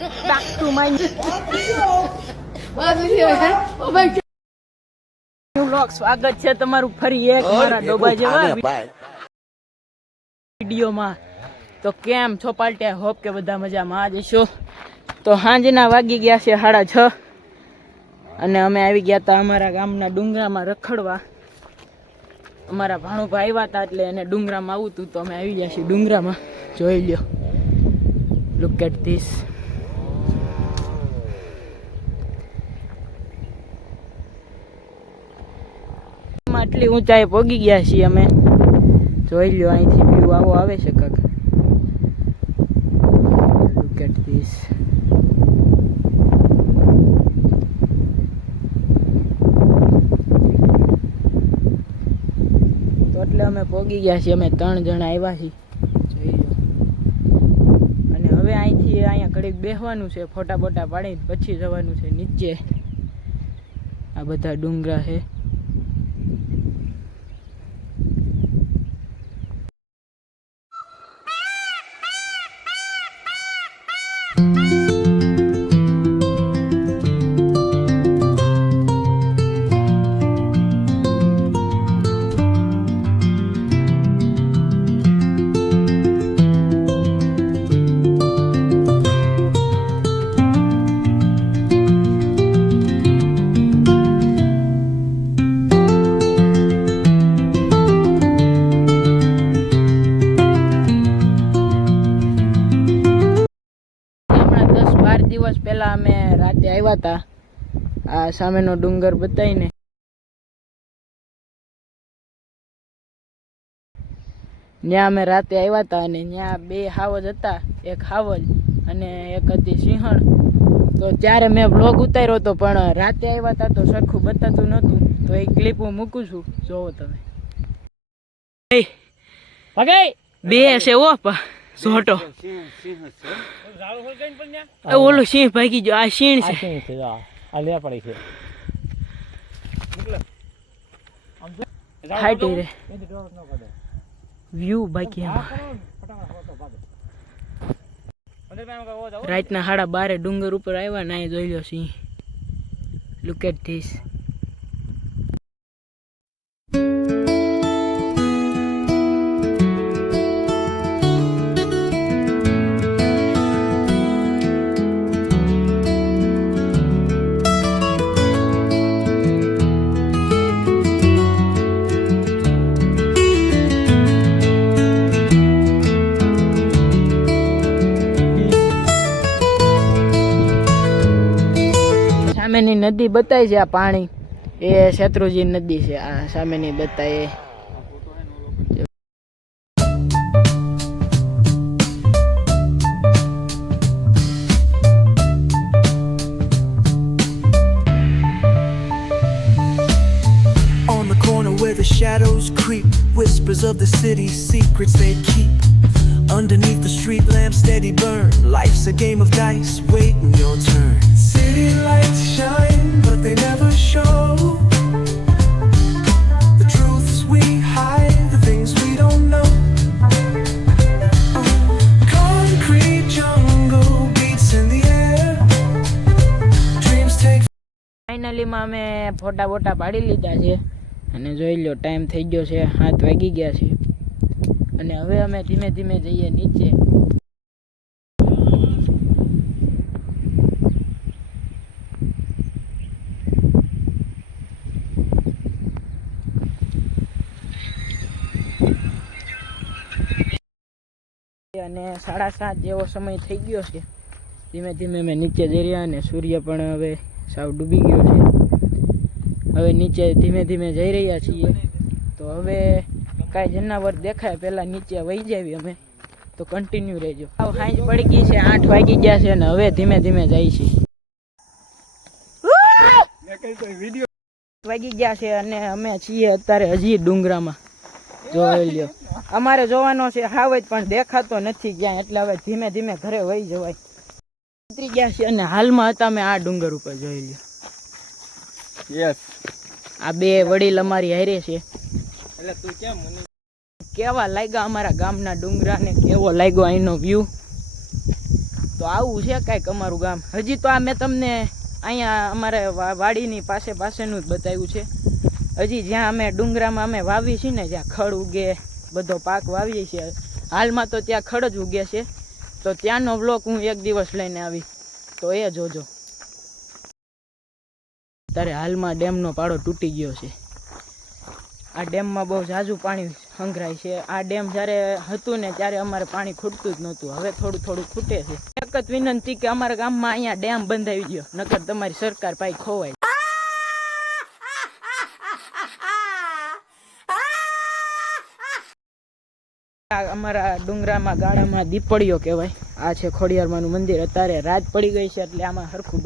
back to my new vlog. સ્વાગત છે તમારું ફરી એક મારા ડોબા જેવા વિડીયોમાં. તો કેમ છો પાલટ્યા? હોપ કે બધા મજામાં જ હશો. તો સાંજના વાગી ગયા છે 6:30 અને અમે આવી ગયા હતા અમારા ગામના ડુંગરામાં રખડવા. અમારા ભાણુભા આવ્યા હતા એટલે એને ડુંગરામાં આવું હતું તો અમે આવી ગયા છીએ ડુંગરામાં. જોઈ લ્યો, લુક એટ ધીસ. આટલી ઊંચાઈ પહોંચી ગયા છીએ અમે. જોઈ લ્યો, અહીંથી વ્યૂ આવો આવે છે કાક. Look at this. તો એટલે અમે પહોંચી ગયા છીએ. અમે 3 જણા આવ્યા છીએ. જોઈ લો. અને હવે અહીંથી અહીંયા ઘડીક બેસવાનું છે, ફોટા બોટા પાડીને પછી જવાનું છે નીચે. આ બધા ડુંગરા છે. દિવસ પહેલા અમે રાતે આવ્યા હતા. આ સામેનો ડુંગર બતાવીને ત્યાં અમે રાતે આવ્યા હતા અને ત્યાં 2 હાવજ હતા, એક હાવજ અને એક હતી સિંહણ. તો ત્યારે મેં વ્લોગ ઉતાર્યો હતો પણ રાતે આવ્યા હતા તો સરખું બતાતું નહોતું. તો એ ક્લિપ હું મૂકું છું, જોવો તમે. બે છે ઓ ઝોટો. ઓલો સિંહ ભાગી ગયો. આ સિંહ છે. વ્યૂ બાકી રાતના 12:30 ડુંગર ઉપર આવ્યા ને જોઈ લો સિંહ. Look at this. સામેની નદી બતાય છે. આ પાણી એ શેત્રુંજી નદી છે. આ સામેની બતાય. On the corner where the shadows creep, whispers of the city's secrets they keep. Underneath the street lamp steady burn. Life's a game of dice, waiting your turn. City lights shine, but they never show the truths we hide, the things we don't know. Concrete jungle beats in the air. Dreams take. Finally માં અમે ફોટા બોટા પાડી લીધા છે અને જોઈ લો time થઈ ગયો છે, 7 વાગી ગયા છે. અને હવે અમે ધીમે ધીમે જઈએ નીચે. અને 7:30 જેવો સમય થઈ ગયો છે. ધીમે ધીમે અમે નીચે જઈ રહ્યા અને સૂર્ય પણ હવે સાવ ડૂબી ગયો છે. હવે નીચે ધીમે ધીમે જઈ રહ્યા છીએ. તો હવે કાંઈ જનાવર દેખાય પહેલાં નીચે વહી જાવી અમે. તો કન્ટિન્યુ રહેજો. સાંજ પડી ગઈ છે, 8 વાગી ગયા છે અને હવે ધીમે ધીમે જાય છે. વાગી ગયા છે અને અમે છીએ અત્યારે હજી ડુંગરામાં. જોઈ લ્યો, અમારે જોવાનો છે હાવજ પણ દેખાતો નથી ક્યાં, એટલે હવે ધીમે ધીમે ઘરે વહી જવાય. ઉતરી ગયા છે અને હાલમાં હતા અમે આ ડુંગર ઉપર. જોઈ લ્યો, યસ, આ 2 વડીલ અમારી હારે છે. એટલે તું કેમ મને કેવા લાગ્યા અમારા ગામના ડુંગરા ને કેવો લાગ્યો અહીંનો વ્યૂ? તો તો આવું છે કાંઈક અમારું ગામ. હજી તો આ મેં તમને અહીંયા અમારે વાડીની પાસેનું જ બતાવ્યું છે. હજી જ્યાં અમે ડુંગરામાં અમે વાવી છીએ ને, જ્યાં ખડ ઉગે, બધો પાક વાવીએ છીએ, હાલમાં તો ત્યાં ખડ જ ઉગે છે. તો ત્યાંનો વ્લોગ હું એક દિવસ લઈને આવી, તો એ જોજો. ત્યારે હાલમાં ડેમનો પાડો તૂટી ગયો છે. આ ડેમમાં બહુ ઝાઝું પાણી સંગ્રહાય છે. આ ડેમ જ્યારે હતું ને ત્યારે અમારે પાણી ખૂટતું જ નહોતું, હવે થોડું થોડું ખૂટે છે. એક જ વિનંતી કે અમારા ગામમાં અહીંયા ડેમ બંધાવી દો, નકર તમારી સરકાર પાઈ ખોવાય. અમારા ડુંગરામાં ગાળામાં દીપડીઓ કહેવાય. આ છે ખોડિયારમાંનું મંદિર. અત્યારે રાત પડી ગઈ છે એટલે આમાં હરખું